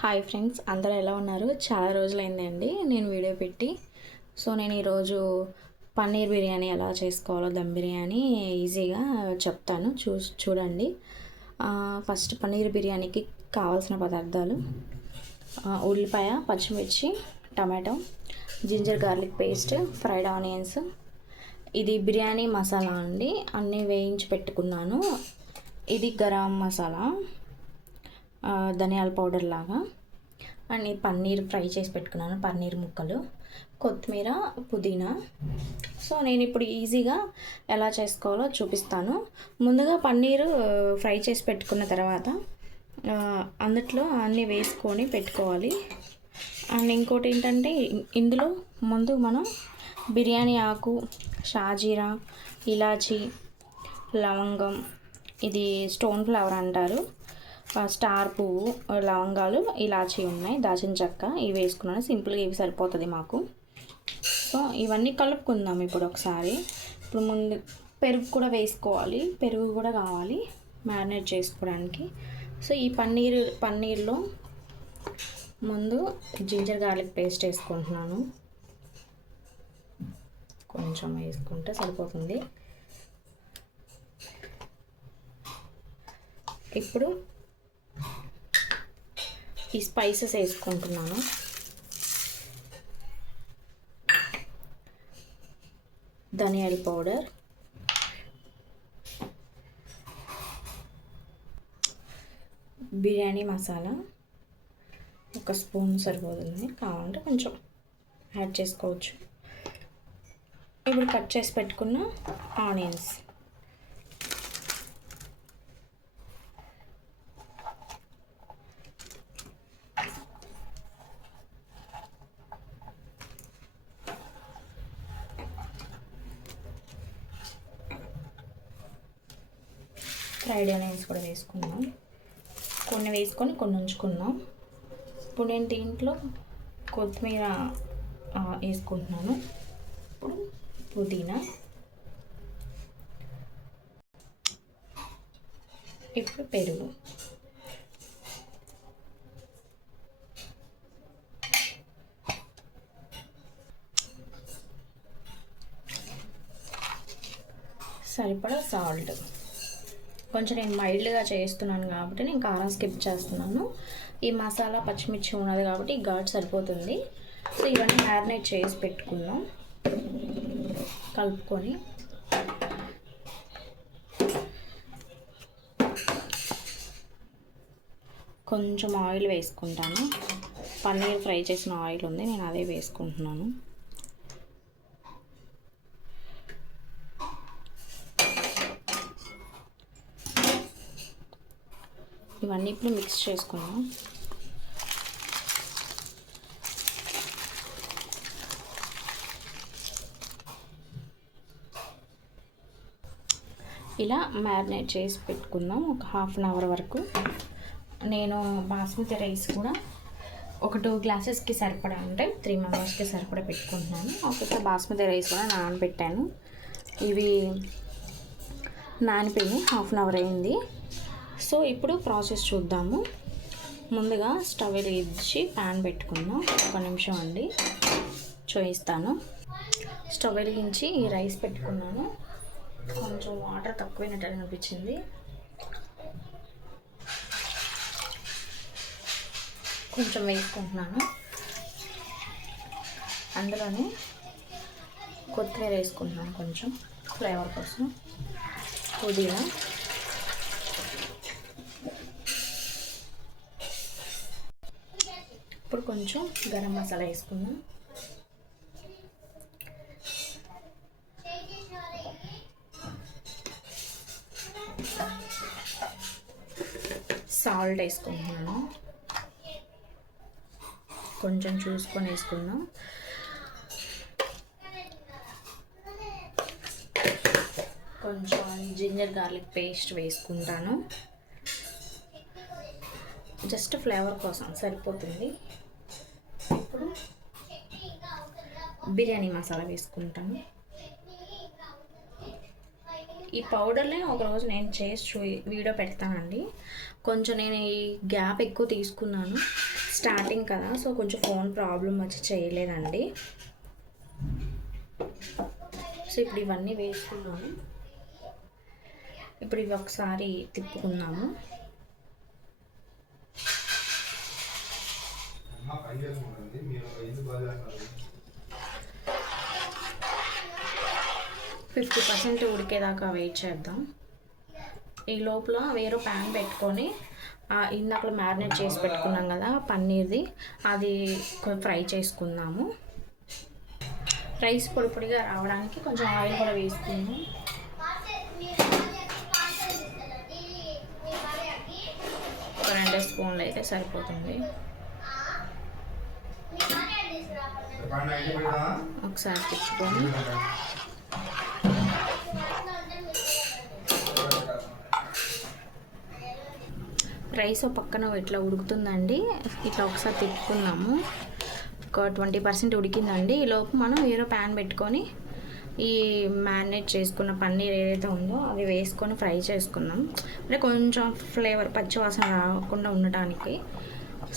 Hi friends, అందరూ ఎలా ఉన్నారు? చాలా రోజులైందండి నేను వీడియో పెట్టి. సో నేను ఈరోజు పన్నీర్ బిర్యానీ ఎలా చేసుకోవాలో, దమ్ బిర్యానీ ఈజీగా చెప్తాను, చూడండి. ఫస్ట్ పన్నీర్ బిర్యానీకి కావాల్సిన పదార్థాలు: ఉల్లిపాయ, పచ్చిమిర్చి, tomato, ginger garlic paste, fried onions. ఇది బిర్యానీ మసాలా అండి, అన్నీ వేయించి పెట్టుకున్నాను. ఇది గరం మసాలా, ధనియాల పౌడర్ లాగా. అండ్ పన్నీర్ ఫ్రై చేసి పెట్టుకున్నాను, పన్నీర్ ముక్కలు, కొత్తిమీర, పుదీనా. సో నేను ఇప్పుడు ఈజీగా ఎలా చేసుకోవాలో చూపిస్తాను. ముందుగా పన్నీరు ఫ్రై చేసి పెట్టుకున్న తర్వాత అందులో అన్నీ వేసుకొని పెట్టుకోవాలి. అండ్ ఇంకోటి ఏంటంటే, ఇందులో ముందు మనం బిర్యానీ ఆకు, షాజీరా, ఇలాచీ, లవంగం, ఇది స్టోన్ ఫ్లవర్ అంటారు, స్టార్ పువ్వు, లవంగాలు, ఇలాచీ ఉన్నాయి, దాచిన చెక్క, ఇవి వేసుకున్నాను. సింపుల్గా ఇవి సరిపోతుంది మాకు. సో ఇవన్నీ కలుపుకుందాం ఇప్పుడు ఒకసారి. ఇప్పుడు ముందు పెరుగు కూడా వేసుకోవాలి, పెరుగు కూడా కావాలి మ్యారినేట్ చేసుకోవడానికి. సో ఈ పన్నీర్లో ముందు జింజర్ గార్లిక్ పేస్ట్ వేసుకుంటున్నాను. కొంచెం వేసుకుంటే సరిపోతుంది. ఇప్పుడు ఈ స్పైసెస్ వేసుకుంటున్నాను. ధనియాల పౌడర్, బిర్యానీ మసాలా ఒక స్పూన్ సరిపోతుంది, కావాలంటే కొంచెం యాడ్ చేసుకోవచ్చు. ఇప్పుడు కట్ చేసి పెట్టుకున్న ఆనియన్స్, ఫ్రైడ్ ఆనియన్స్ కూడా వేసుకుందాం. కొన్ని వేసుకొని కొన్ని ఉంచుకుందాం. ఇప్పుడు నేను దీంట్లో కొత్తిమీర వేసుకుంటున్నాను. ఇప్పుడు పుదీనా, ఇప్పుడు పెరుగు, సరిపడా సాల్ట్. కొంచెం నేను మైల్డ్గా చేస్తున్నాను కాబట్టి నేను కారం స్కిప్ చేస్తున్నాను. ఈ మసాలా, పచ్చిమిర్చి ఉన్నది కాబట్టి ఈ ఘాట్ సరిపోతుంది. సో ఇవన్నీ మ్యారినేట్ చేసి పెట్టుకుందాం, కలుపుకొని. కొంచెం ఆయిల్ వేసుకుంటాను. పన్నీర్ ఫ్రై చేసిన ఆయిల్ ఉంది, నేను అదే వేసుకుంటున్నాను. ఇవన్నీ ఇప్పుడు మిక్స్ చేసుకుందాం. ఇలా మ్యారినేట్ చేసి పెట్టుకుందాం ఒక హాఫ్ అన్ అవర్ వరకు. నేను బాస్మతి రైస్ కూడా ఒక 2 గ్లాసెస్కి సరిపడా, అంటే 3 మెంబర్స్కి సరిపడా పెట్టుకుంటున్నాను. ఒకసారి బాస్మతి రైస్ కూడా నానబెట్టాను. ఇవి నానిపోయి హాఫ్ అన్ అవర్ అయింది. సో ఇప్పుడు ప్రాసెస్ చూద్దాము. ముందుగా స్టవ్ వెలిగించి ప్యాన్ పెట్టుకుందాం. ఒక నిమిషం అండి, చూపిస్తాను. స్టవ్ వెలిగించి ఈ రైస్ పెట్టుకున్నాను. కొంచెం వాటర్ తక్కువైనట్టు అనిపించింది. కొంచెం వేసుకుంటున్నాను. అందులోనే కొత్తిమీర వేసుకుంటున్నాను కొంచెం ఫ్లేవర్ కోసం, పుదీనా, ఇప్పుడు కొంచెం గరం మసాలా వేసుకుందాం. సాల్ట్ వేసుకుంటున్నాను, కొంచెం చూసుకొని వేసుకుందాం. కొంచెం జింజర్ గార్లిక్ పేస్ట్ వేసుకుంటాను, జస్ట్ ఫ్లేవర్ కోసం సరిపోతుంది. ఇప్పుడు బిర్యానీ మసాలా వేసుకుంటాను. ఈ పౌడర్ని ఒకరోజు నేను చేసి వీడియో పెడతానండి. కొంచెం నేను ఈ గ్యాప్ ఎక్కువ తీసుకున్నాను స్టార్టింగ్ కదా, సో కొంచెం ఫోన్ ప్రాబ్లం వచ్చి చేయలేదండి. సో ఇప్పుడు ఇవన్నీ వేసుకున్నాను. ఇప్పుడు ఇవి ఒకసారి తిప్పుకున్నాము. ఫిఫ్టీ 50% ఉడికేదాకా వెయిట్ చేద్దాం. ఈ లోపల వేరే ప్యాన్ పెట్టుకొని ఇందాక మ్యారినేట్ చేసి పెట్టుకున్నాం కదా పన్నీర్ది, అది ఫ్రై చేసుకుందాము. రైస్ పొడి పొడిగా రావడానికి కొంచెం ఆయిల్ కూడా వేసుకున్నాము. 2 స్పూన్లు అయితే సరిపోతుంది. ఒకసారి తిప్పుకొని రైస్ పక్కన ఇట్లా ఉడుకుతుందండి. ఇట్లా ఒకసారి తిప్పుకున్నాము. ఒక 20% ఉడికిందండి. ఈలోపు మనం వేరే ప్యాన్ పెట్టుకొని ఈ మ్యారినేట్ చేసుకున్న పన్నీర్ ఏదైతే ఉందో అది వేసుకొని ఫ్రై చేసుకున్నాం. అంటే కొంచెం ఫ్లేవర్ పచ్చివాసన రాకుండా ఉండటానికి.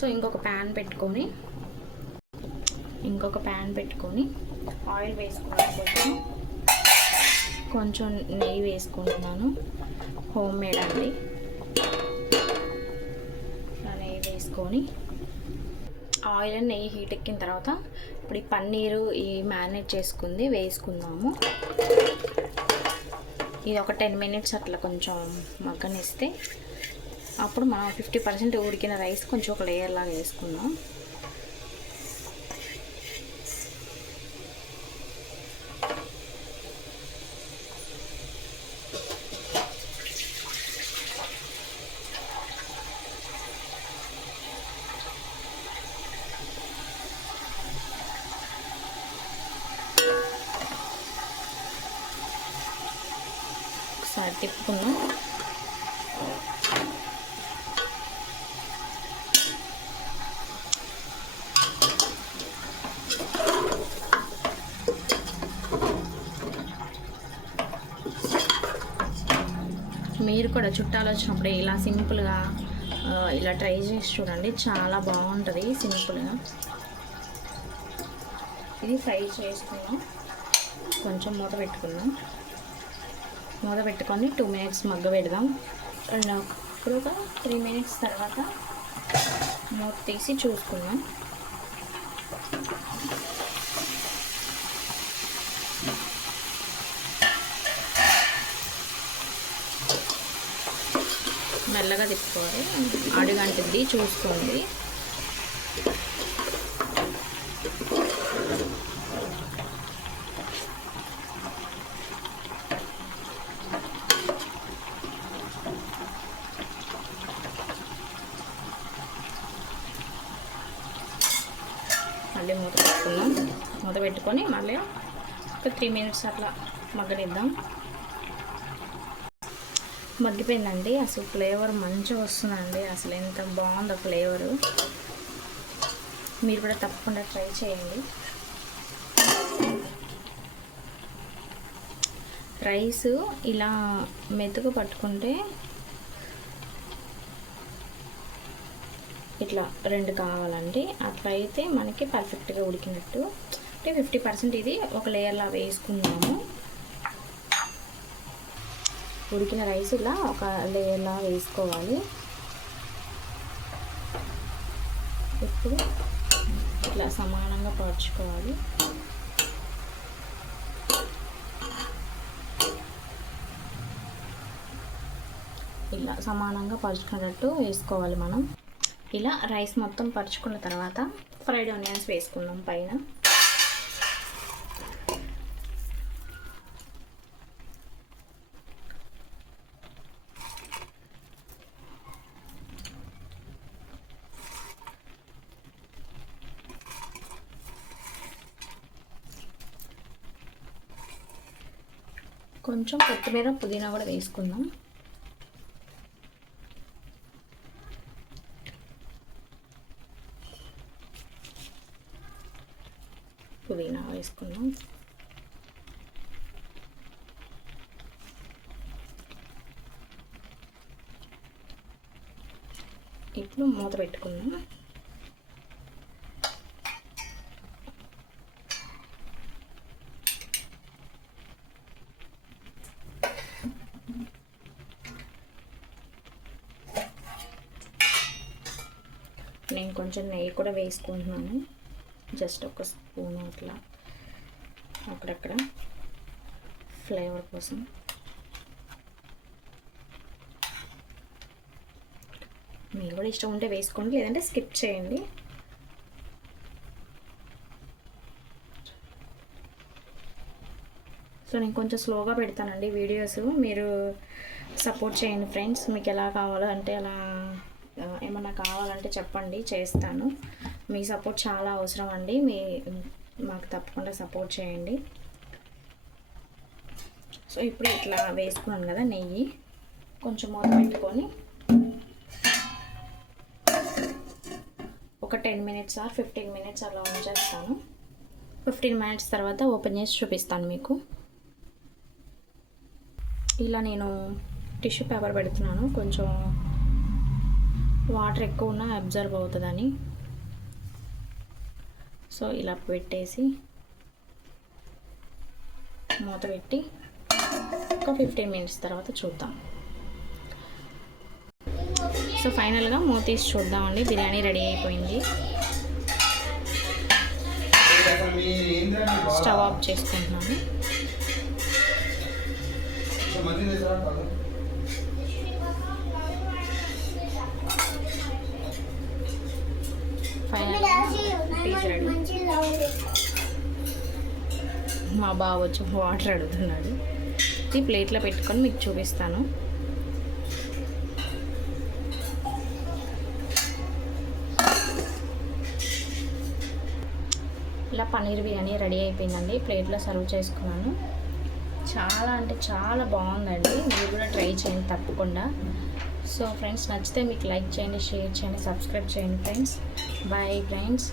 సో ఇంకొక ప్యాన్ పెట్టుకొని ఆయిల్ వేసుకున్నాను. కొంచెం నెయ్యి వేసుకుంటున్నాను. హోమ్ మేడ్ అండి. నెయ్యి వేసుకొని ఆయిల్ అండ్ నెయ్యి హీట్ ఎక్కిన తర్వాత ఇప్పుడు ఈ పన్నీరు ఈ మ్యారినేట్ చేసుకుంది వేసుకుందాము. ఇది ఒక 10 minutes అట్లా కొంచెం మగ్గనిస్తే అప్పుడు మనం 50% ఉడికిన రైస్ కొంచెం ఒక లేయర్ లాగా వేసుకుందాం. ఒకసారి తిప్పుకుందాం. మీరు కూడా చుట్టాలు వచ్చినప్పుడు ఇలా సింపుల్గా ఇలా ట్రై చేసి చూడండి, చాలా బాగుంటుంది సింపుల్గా. ఇది ఫ్రై చేసుకున్నాం. కొంచెం మూత పెట్టుకుందాం. మూత పెట్టుకొని 2 minutes మగ్గ పెడదాం. ఇప్పుడు ఒక 3 minutes తర్వాత మూత తీసి చూసుకుందాం. మెల్లగా తిప్పుకోవాలి, అడుగంటిది చూసుకోండి. మళ్ళీ మూత పెట్టుకుందాం. మూత పెట్టుకొని మళ్ళీ ఒక 3 minutes అట్లా మగ్గనిద్దాం. మగ్గిపోయిందండి. అసలు ఫ్లేవర్ మంచిగా వస్తుందండి. అసలు ఎంత బాగుందో ఫ్లేవరు. మీరు కూడా తప్పకుండా ట్రై చేయండి. రైస్ ఇలా మెతుకు పట్టుకుంటే ఇట్లా 2 కావాలండి. అట్లా అయితే మనకి పర్ఫెక్ట్గా ఉడికినట్టు. అంటే 50% ఇది ఒక లేయర్లా వేసుకుందాము. ఉడికిన రైస్ ఇలా ఒక లేయర్లా వేసుకోవాలి. ఇప్పుడు ఇట్లా సమానంగా పరుచుకోవాలి. ఇలా సమానంగా పరుచుకునేటట్టు వేసుకోవాలి మనం. ఇలా రైస్ మొత్తం పరుచుకున్న తర్వాత ఫ్రైడ్ ఆనియన్స్ వేసుకుందాం పైన. కొంచెం కొత్తిమీర పుదీనా కూడా వేసుకుందాం. పుదీనా వేసుకుందాం. ఇప్పుడు మూత పెట్టుకుందాం. నేను కొంచెం నెయ్యి కూడా వేసుకుంటున్నాను, జస్ట్ ఒక స్పూన్ అట్లా అక్కడక్కడ ఫ్లేవర్ కోసం. మీరు కూడా ఇష్టం ఉంటే వేసుకోండి, లేదంటే స్కిప్ చేయండి. సో నేను కొంచెం స్లోగా పెడతానండి వీడియోస్, మీరు సపోర్ట్ చేయండి ఫ్రెండ్స్. మీకు ఎలా కావాలో అంటే అలా ఏమన్నా కావాలంటే చెప్పండి, చేస్తాను. మీ సపోర్ట్ చాలా అవసరం అండి, మాకు తప్పకుండా సపోర్ట్ చేయండి. సో ఇప్పుడు ఇట్లా వేసుకున్నాను కదా నెయ్యి, కొంచెం మూత పెట్టుకొని ఒక 10 minutes ఆర్ 15 minutes అలా ఉంచేస్తాను. 15 minutes తర్వాత ఓపెన్ చేసి చూపిస్తాను మీకు. ఇలా నేను టిష్యూ పేపర్ పెడుతున్నాను, కొంచెం వాటర్ ఎక్కువ ఉన్నా అబ్జర్వ్ అవుతుందని. సో ఇలా పెట్టేసి మూత పెట్టి ఒక 15 minutes తర్వాత చూద్దాం. సో ఫైనల్గా మూత తీసి చూద్దామండి. బిర్యానీ రెడీ అయిపోయింది. స్టవ్ ఆఫ్ చేసుకుంటున్నాను. ఫైనల్గా పీస్ రెడీ. మా బావ వచ్చి వాటర్ అడుగుతున్నాడు. ఈ ప్లేట్లో పెట్టుకొని మీకు చూపిస్తాను. ఇలా పన్నీర్ బిర్యానీ రెడీ అయిపోయిందండి. ప్లేట్లో సర్వ్ చేసుకున్నాను. చాలా అంటే చాలా బాగుందండి, మీరు కూడా ట్రై చేయండి తప్పకుండా. సో ఫ్రెండ్స్, నచ్చితే మీకు లైక్ చేయండి, షేర్ చేయండి, సబ్స్క్రైబ్ చేయండి ఫ్రెండ్స్. Bye friends.